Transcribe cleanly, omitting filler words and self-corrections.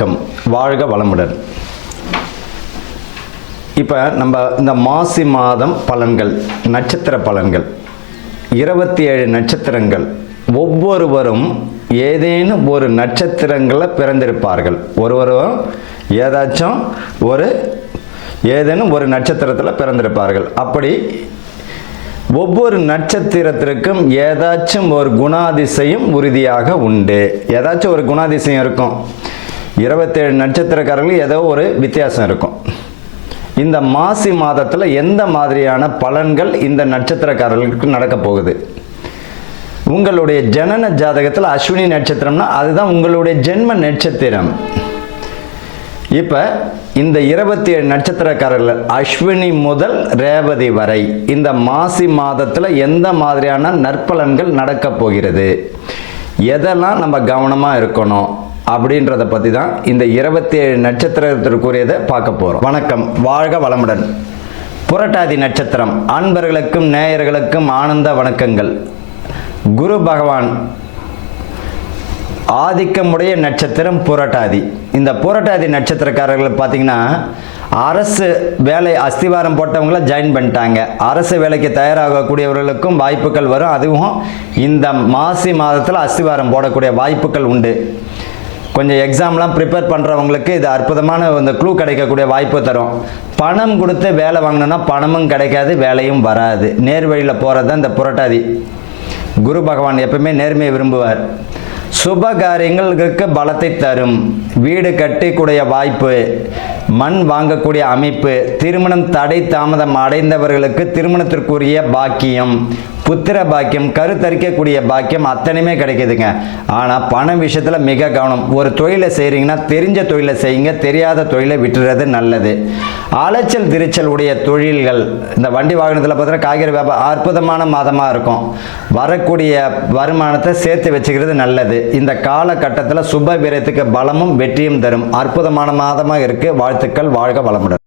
வணக்கம், வாழ்க வளமுடன். இப்போ நம்ம இந்த மாசி மாதம் பலன்கள், நட்சத்திர பலன்கள், 27 நட்சத்திரங்கள், ஒவ்வொருவரும் ஏதேனும் ஒரு நட்சத்திரங்களில் பிறந்திருப்பார்கள். ஒருவரும் ஏதேனும் ஒரு நட்சத்திரத்தில் பிறந்திருப்பார்கள். அப்படி ஒவ்வொரு நட்சத்திரத்திற்கும் ஏதாச்சும் ஒரு குணாதிசயம் உறுதியாக உண்டு. ஏதாச்சும் ஒரு குணாதிசயம் இருக்கும். 27 நட்சத்திரக்காரர்கள் ஏதோ ஒரு வித்தியாசம் இருக்கும். இந்த மாசி மாதத்தில் எந்த மாதிரியான பலன்கள் இந்த நட்சத்திரக்காரர்களுக்கு நடக்க போகுது? உங்களுடைய ஜனன ஜாதகத்தில் அஸ்வினி நட்சத்திரம்னா அதுதான் உங்களுடைய ஜென்ம நட்சத்திரம். இப்போ இந்த 27 நட்சத்திரக்காரர்கள் அஸ்வினி முதல் ரேவதி வரை இந்த மாசி மாதத்தில் எந்த மாதிரியான நற்பலன்கள் நடக்க போகிறது, எதெல்லாம் நம்ம கவனமாக இருக்கணும் அப்படின்றத பற்றி தான் இந்த 27 நட்சத்திரத்திற்குரியதை பார்க்க போகிறோம். வணக்கம், வாழ்க வளமுடன். புரட்டாதி நட்சத்திரம் அன்பர்களுக்கும் நேயர்களுக்கும் ஆனந்த வணக்கங்கள். குரு பகவான் ஆதிக்கமுடைய நட்சத்திரம் புரட்டாதி. இந்த புரட்டாதி நட்சத்திரக்காரர்கள் பார்த்தீங்கன்னா அரசு வேலை அஸ்திவாரம் போட்டவங்கள ஜாயின் பண்ணிட்டாங்க. அரசு வேலைக்கு தயாராகக்கூடியவர்களுக்கும் வாய்ப்புகள் வரும். அதுவும் இந்த மாசி மாதத்தில் அஸ்திவாரம் போடக்கூடிய வாய்ப்புகள் உண்டு. கொஞ்சம் எக்ஸாம்லாம் ப்ரிப்பேர் பண்ணுறவங்களுக்கு இது அற்புதமான இந்த க்ளூ கிடைக்கக்கூடிய வாய்ப்பு தரும். பணம் கொடுத்து வேலை வாங்கினோன்னா பணமும் கிடைக்காது, வேலையும் வராது. நேர் வழியில் போகிறது தான் இந்த புரட்டாதி. குரு பகவான் எப்பவுமே நேர்மையை விரும்புவார். சுப காரியங்களுக்கு பலத்தை தரும். வீடு கட்டிக்கூடிய வாய்ப்பு, மண் வாங்கக்கூடிய அமைப்பு, திருமணம் தடை தாமதம் அடைந்தவர்களுக்கு திருமணத்திற்குரிய பாக்கியம், புத்திர பாக்கியம், கருத்தரிக்கக்கூடிய பாக்கியம் அத்தனையுமே கிடைக்குதுங்க. ஆனால் பண விஷயத்தில் மிக கவனம். ஒரு தொழிலை செய்கிறீங்கன்னா தெரிஞ்ச தொழிலை செய்யுங்க, தெரியாத தொழிலை விட்டுறது நல்லது. அலைச்சல் திருச்சல் உடைய தொழில்கள், இந்த வண்டி வாகனத்தில் பார்த்தீங்கன்னா காய்கறி வியாபாரம் அற்புதமான மாதமாக இருக்கும். வரக்கூடிய வருமானத்தை சேர்த்து வச்சுக்கிறது நல்லது. இந்த காலகட்டத்தில் சுப வீரத்துக்கு பலமும் வெற்றியும் தரும் அற்புதமான மாதமாக இருக்குது. வாழ்த்துக்கள், வாழ்க வளமுடன்.